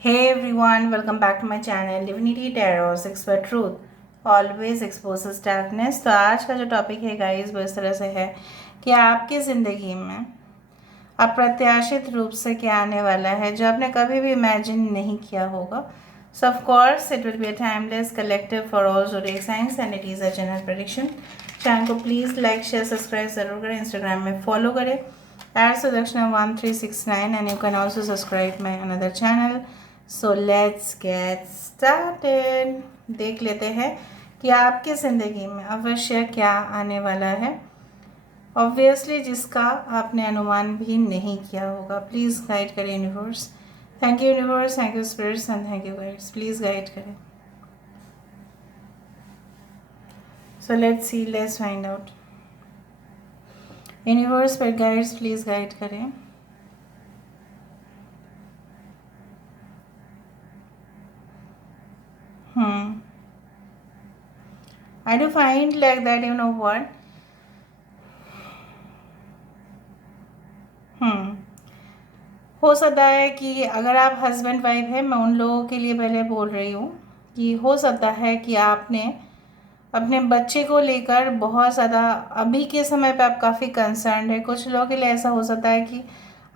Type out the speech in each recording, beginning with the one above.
Hey everyone, welcome back to my channel Divinity Tarot 6 for Truth Always exposes darkness। तो आज का जो topic है गाइस वो इस तरह से है कि आपकी ज़िंदगी में अप्रत्याशित रूप से क्या आने वाला है जो आपने कभी भी इमेजिन नहीं किया होगा। सो of course it will be a timeless collective for all zodiac science and it is a general prediction. Channel को प्लीज़ लाइक शेयर सब्सक्राइब ज़रूर करें, इंस्टाग्राम में फॉलो करें @Sudakshana1369 and you can also subscribe my another channel। So let's get started. देख लेते हैं कि आपकी ज़िंदगी में अवश्य क्या आने वाला है, ऑब्वियसली जिसका आपने अनुमान भी नहीं किया होगा। प्लीज़ गाइड करें universe. Thank you universe, thank you spirits and thank you guides. Please guide करें। So let's see, let's find out. Universe पर गाइड्स प्लीज़ गाइड करें। I do find like that, you know what? हो सकता है कि अगर आप husband wife हैं, मैं उन लोगों के लिए पहले बोल रही हूँ कि हो सकता है कि आपने अपने बच्चे को लेकर बहुत ज़्यादा अभी के समय पे आप काफ़ी कंसर्न है। कुछ लोगों के लिए ऐसा हो सकता है कि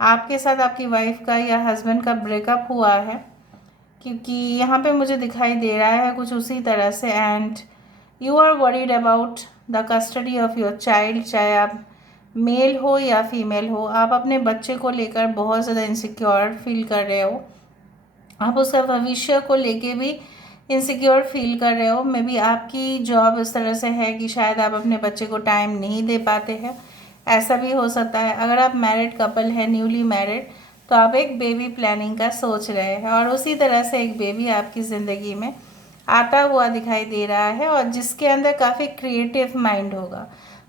आपके साथ आपकी वाइफ का या हस्बैंड का ब्रेकअप हुआ है, क्योंकि यहाँ पे मुझे दिखाई दे रहा है कुछ उसी तरह से। And you are worried about the custody of your child. चाहे आप मेल हो या फीमेल हो, आप अपने बच्चे को लेकर बहुत ज़्यादा इनसिक्योर फील कर रहे हो। आप उसका भविष्य को लेके भी इनसिक्योर फील कर रहे हो। मे बी आपकी जॉब इस तरह से है कि शायद आप अपने बच्चे को टाइम नहीं दे पाते हैं, ऐसा भी हो सकता है। अगर आप मैरिड कपल है, न्यूली मैरिड, तो आप एक बेबी प्लानिंग का सोच रहे हैं और उसी तरह से एक बेबी आपकी ज़िंदगी में आता हुआ दिखाई दे रहा है और जिसके अंदर काफ़ी क्रिएटिव माइंड होगा।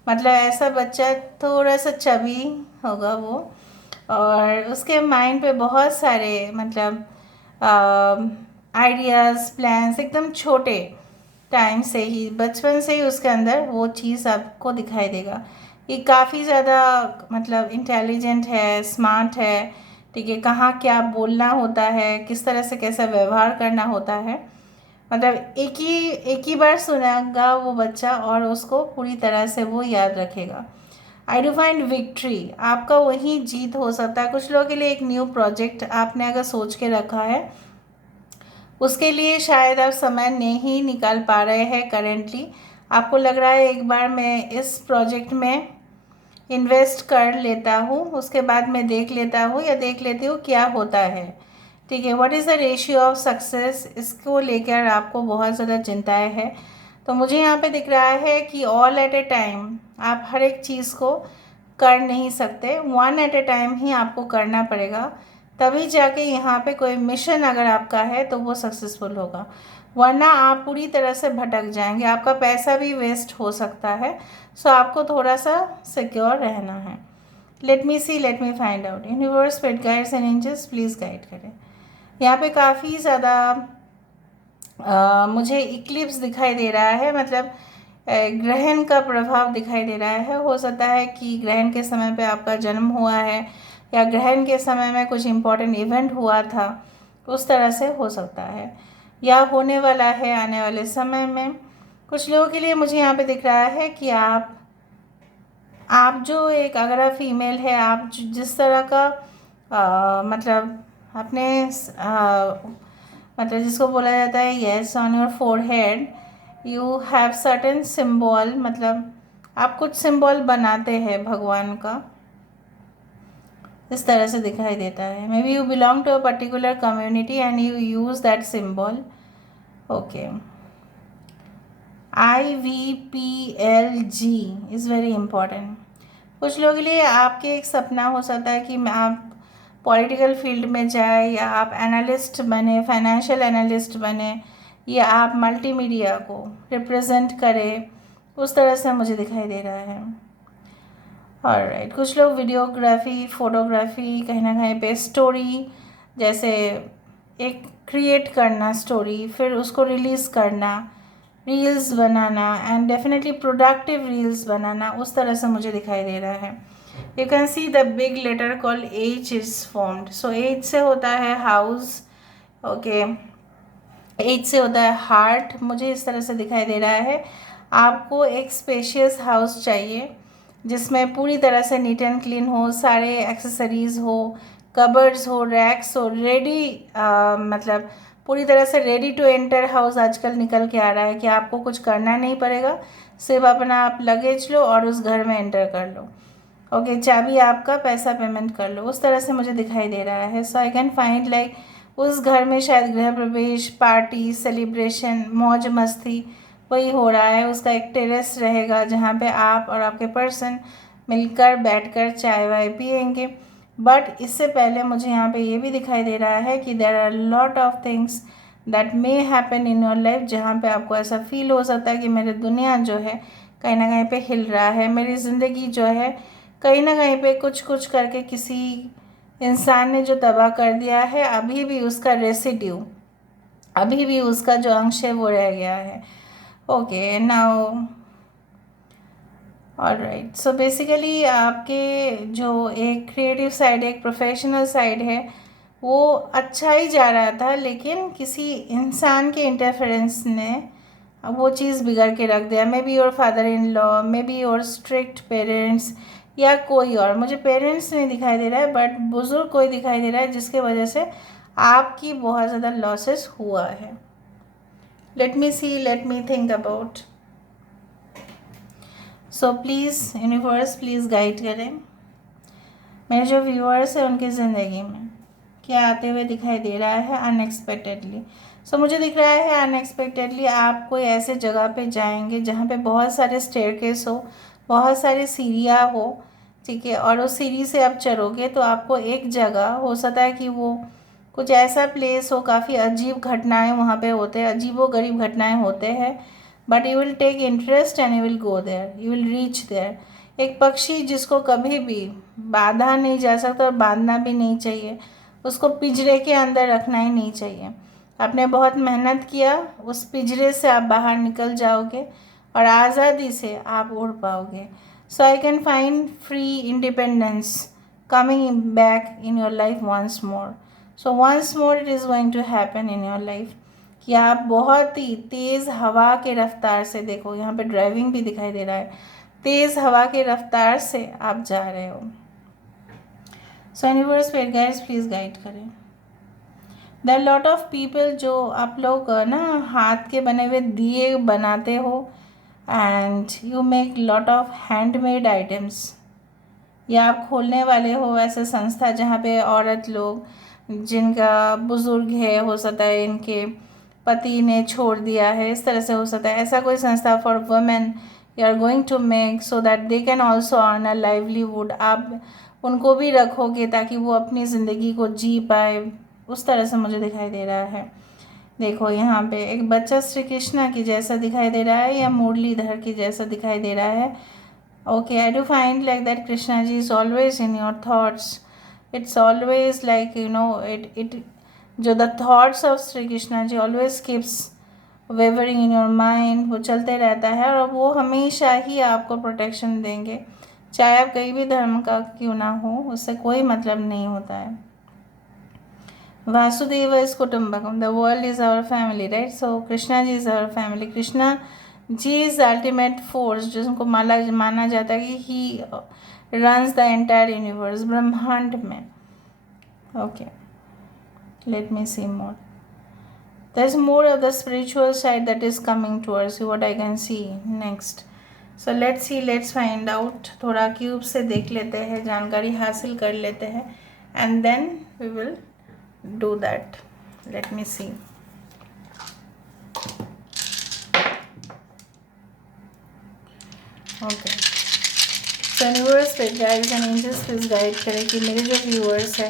मतलब ऐसा बच्चा थोड़ा सा चबी होगा वो, और उसके माइंड पे बहुत सारे मतलब आइडियाज़ प्लान्स एकदम छोटे टाइम से ही, बचपन से ही उसके अंदर वो चीज़ आपको दिखाई देगा। ये काफ़ी ज़्यादा मतलब इंटेलिजेंट है, स्मार्ट है, ठीक है। कहाँ क्या बोलना होता है, किस तरह से कैसा व्यवहार करना होता है, मतलब एक ही बार सुनेगा वो बच्चा और उसको पूरी तरह से वो याद रखेगा। आई डू फाइंड विक्ट्री, आपका वही जीत हो सकता है। कुछ लोगों के लिए एक न्यू प्रोजेक्ट आपने अगर सोच के रखा है, उसके लिए शायद आप समय नहीं निकाल पा रहे हैं करेंटली। आपको लग रहा है एक बार मैं इस प्रोजेक्ट में इन्वेस्ट कर लेता हूँ, उसके बाद मैं देख लेता हूँ या देख लेती हूँ क्या होता है, ठीक है। What is the ratio of success, इसको लेकर आपको बहुत ज़्यादा चिंताएं है। तो मुझे यहाँ पे दिख रहा है कि ऑल एट ए टाइम आप हर एक चीज़ को कर नहीं सकते, वन एट ए टाइम ही आपको करना पड़ेगा, तभी जाके यहाँ पे कोई मिशन अगर आपका है तो वो सक्सेसफुल होगा, वरना आप पूरी तरह से भटक जाएंगे, आपका पैसा भी वेस्ट हो सकता है। सो आपको थोड़ा सा सिक्योर रहना है। Let me see, let me find out. Universe, spirit guides and angels please guide करें। यहाँ पे काफ़ी ज़्यादा मुझे इक्लिप्स दिखाई दे रहा है, मतलब ग्रहण का प्रभाव दिखाई दे रहा है। हो सकता है कि ग्रहण के समय पे आपका जन्म हुआ है या ग्रहण के समय में कुछ इम्पोर्टेंट इवेंट हुआ था, उस तरह से हो सकता है या होने वाला है आने वाले समय में। कुछ लोगों के लिए मुझे यहाँ पे दिख रहा है कि आप जो एक, अगर आप फीमेल है, आप जिस तरह का मतलब अपने मतलब जिसको बोला जाता है yes on your forehead you have certain symbol, मतलब आप कुछ सिंबल बनाते हैं भगवान का, इस तरह से दिखाई देता है। May be you belong to a particular community and you use that symbol. Okay, IVPLG is very important. कुछ लोगों के लिए आपके एक सपना हो सकता है कि आप पॉलिटिकल फील्ड में जाए या आप एनालिस्ट बने, फाइनेंशियल एनालिस्ट बने, या आप मल्टीमीडिया को रिप्रेजेंट करें, उस तरह से मुझे दिखाई दे रहा है। ऑलराइट, कुछ लोग वीडियोग्राफी, फोटोग्राफी, कहीं ना कहीं पे स्टोरी, जैसे एक क्रिएट करना स्टोरी, फिर उसको रिलीज़ करना, रील्स बनाना, एंड डेफिनेटली प्रोडक्टिव रील्स बनाना, उस तरह से मुझे दिखाई दे रहा है। You can see the big letter call H is formed. So H से होता है हाउस, ओके। 8 से होता है हार्ट, मुझे इस तरह से दिखाई दे रहा है। आपको एक स्पेशियस हाउस चाहिए जिसमें पूरी तरह से नीट एंड क्लीन हो, सारे एक्सेसरीज़ हो, कबर्ड्स हो, रैक्स हो, रेडी, मतलब पूरी तरह से रेडी टू एंटर हाउस आजकल निकल के आ रहा है कि आपको कुछ करना नहीं पड़ेगा, सिर्फ अपना आप लगेज लो और उस घर में एंटर कर लो। ओके, चाबी आपका, पैसा पेमेंट कर लो, उस तरह से मुझे दिखाई दे रहा है। सो आई कैन फाइंड लाइक उस घर में शायद गृह प्रवेश, पार्टी, सेलिब्रेशन, मौज मस्ती वही हो रहा है। उसका एक टेरेस रहेगा जहाँ पे आप और आपके पर्सन मिलकर बैठकर चाय वाय पियेंगे। बट इससे पहले मुझे यहाँ पे ये भी दिखाई दे रहा है कि there are lot of things that may happen in your life, जहाँ पे आपको ऐसा फील हो सकता है कि मेरी दुनिया जो है कहीं ना कहीं पे हिल रहा है, मेरी ज़िंदगी जो है कहीं ना कहीं पे कुछ कुछ करके किसी इंसान ने जो तबाह कर दिया है, अभी भी उसका रेसिड्यू, अभी भी उसका जो अंश है वो रह गया है। Okay, now alright, so basically आपके जो एक क्रिएटिव साइड है, एक प्रोफेशनल साइड है, वो अच्छा ही जा रहा था, लेकिन किसी इंसान के इंटरफेरेंस ने वो चीज़ बिगड़ के रख दिया। May be your father in law, may be your strict parents, या कोई और, मुझे पेरेंट्स नहीं दिखाई दे रहा है बट बुज़ुर्ग कोई दिखाई दे रहा है जिसके वजह से आपकी बहुत ज़्यादा लॉसेस हुआ है। Let me see, let me think about. So please universe please guide करें मेरे जो व्यूअर्स हैं उनकी ज़िंदगी में क्या आते हुए दिखाई दे रहा है अनएक्सपेक्टेडली। सो मुझे दिख रहा है अनएक्सपेक्टेडली आप कोई ऐसे जगह पे जाएंगे जहाँ पे बहुत सारे स्टेयरकेस हो, बहुत सारी सीढ़ियाँ हो, ठीक है, और उस सीढ़ी से आप चढ़ोगे तो आपको एक जगह हो सकता है कि वो कुछ ऐसा प्लेस हो, काफ़ी अजीब घटनाएं वहाँ पे होते हैं, अजीबो गरीब घटनाएं होते हैं, but you will take interest and you will go there, you will reach there. एक पक्षी जिसको कभी भी बांधा नहीं जा सकता और बांधना भी नहीं चाहिए, उसको पिंजरे के अंदर रखना ही नहीं चाहिए। आपने बहुत मेहनत किया, उस पिंजरे से आप बाहर निकल जाओगे और आज़ादी से आप उड़ पाओगे। So I can find free independence coming back in your life once more. So once more it is going to happen in your life कि आप बहुत ही तेज़ हवा के रफ्तार से, देखो यहाँ पे ड्राइविंग भी दिखाई दे रहा है, तेज़ हवा के रफ्तार से आप जा रहे हो। सो universe spirit guides please guide करें। देयर लॉट ऑफ पीपल जो आप लोग ना हाथ के बने हुए दिए बनाते हो and you make lot of handmade items, या आप खोलने वाले हो ऐसे संस्था जहाँ पे औरत लोग जिनका बुज़ुर्ग है, हो सकता है इनके पति ने छोड़ दिया है, इस तरह से हो सकता है ऐसा कोई संस्था for women you are going to make so that they can also earn a livelihood. आप उनको भी रखोगे ताकि वो अपनी ज़िंदगी को जी पाए, उस तरह से मुझे दिखाई दे रहा है। देखो यहाँ पे एक बच्चा श्री कृष्णा की जैसा दिखाई दे रहा है या मुरलीधर की जैसा दिखाई दे रहा है। Okay, I do find like that Krishna ji is always in your thoughts. It's always like it जो the thoughts of Sri Krishna ji always keeps wavering in your mind, वो चलते रहता है और वो हमेशा ही आपको प्रोटेक्शन देंगे, चाहे आप कहीं भी धर्म का क्यों ना हो, उससे कोई मतलब नहीं होता है। Vasudev is kutumbakam, the world is our family, right. So Krishna ji is our family. Krishna ji is ultimate force, जिसको माना जाता है कि he runs the entire universe, ब्रह्मांड में। Okay, let me see more. There is more of the spiritual side that is coming towards you, what I can see next. So let's see, let's find out, थोड़ा cube से देख लेते हैं, जानकारी हासिल कर लेते हैं and then we will do that. Let me see. Okay, so universe guides and angels please guide करें कि मेरे जो व्यूअर्स हैं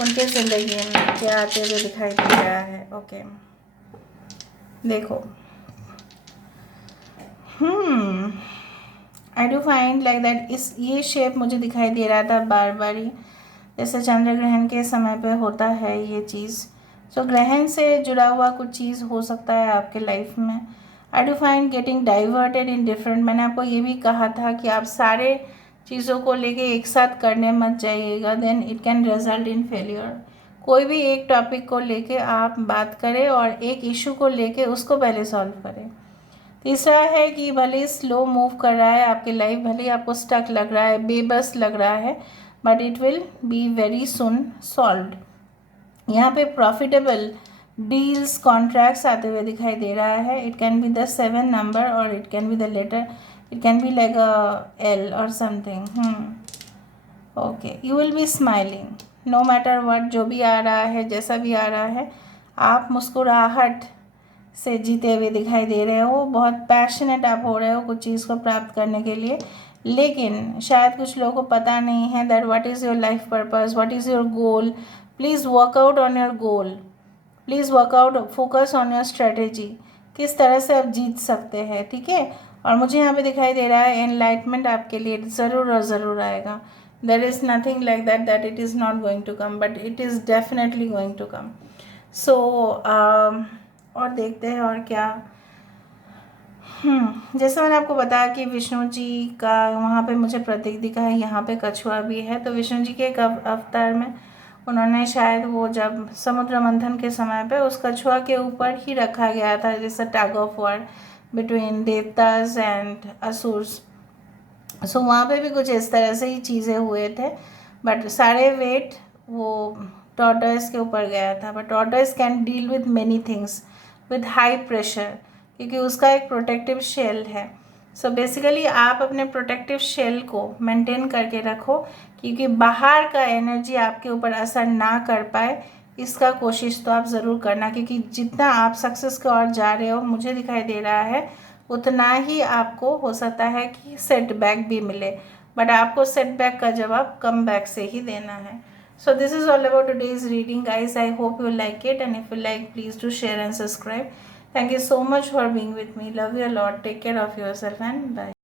उनके ज़िंदगी में क्या आते हुए दिखाई दे रहा है। ओके, देखो, I do find like that इस ये शेप मुझे दिखाई दे रहा था बार बार ही, जैसे चंद्र ग्रहण के समय पे होता है ये चीज़। सो ग्रहण से जुड़ा हुआ कुछ चीज़ हो सकता है आपके लाइफ में। I do find getting diverted in different, मैंने आपको ये भी कहा था कि आप सारे चीज़ों को लेके एक साथ करने मत जाइएगा, then it can result in failure. कोई भी एक टॉपिक को लेके आप बात करें और एक इशू को लेके उसको पहले सॉल्व करें। तीसरा है कि भले स्लो मूव कर रहा है आपकी लाइफ, भले आपको स्टक लग रहा है, बेबस लग रहा है, but it will be very soon solved. यहाँ पे प्रॉफिटेबल डील्स कॉन्ट्रैक्ट्स आते हुए दिखाई दे रहा है। It can be the 7 number और it can be the letter, it can be like a L और something. Okay, you will be smiling no matter what, जो भी आ रहा है, जैसा भी आ रहा है, आप मुस्कुराहट से जीते हुए दिखाई दे रहे हो। बहुत पैशनेट आप हो रहे हो कुछ चीज़ को प्राप्त करने के लिए, लेकिन शायद कुछ लोगों को पता नहीं है that what is your life purpose, what is your goal. Please workout on your goal, please workout, focus on your strategy, किस तरह से आप जीत सकते हैं, ठीक है। और मुझे यहाँ पे दिखाई दे रहा है एनलाइटमेंट आपके लिए ज़रूर और ज़रूर आएगा। There is nothing like that it is not going to come, but it is definitely going to come. So और देखते हैं और क्या। जैसे मैंने आपको बताया कि विष्णु जी का वहाँ पे मुझे प्रतीक दिखा है, यहाँ पे कछुआ भी है। तो विष्णु जी के एक अवतार में उन्होंने शायद वो जब समुद्र मंथन के समय पे उस कछुआ के ऊपर ही रखा गया था, जैसे टग ऑफ वॉर बिटवीन देवतास एंड असुर्स। सो वहाँ पे भी कुछ इस तरह से ही चीज़ें हुए थे, बट सारे वेट वो टॉर्टोइस के ऊपर गया था। But tortoise can deal with many things with high pressure, क्योंकि उसका एक प्रोटेक्टिव शेल है। सो बेसिकली आप अपने प्रोटेक्टिव शेल को मेंटेन करके रखो, क्योंकि बाहर का एनर्जी आपके ऊपर असर ना कर पाए, इसका कोशिश तो आप ज़रूर करना। क्योंकि जितना आप सक्सेस की ओर जा रहे हो, मुझे दिखाई दे रहा है, उतना ही आपको हो सकता है कि सेटबैक भी मिले, बट आपको सेटबैक का जवाब कम बैक से ही देना है। So this is all about today's reading, guys. I hope you like it, and if you like, please do share and subscribe. Thank you so much for being with me. Love you a lot. Take care of yourself and bye.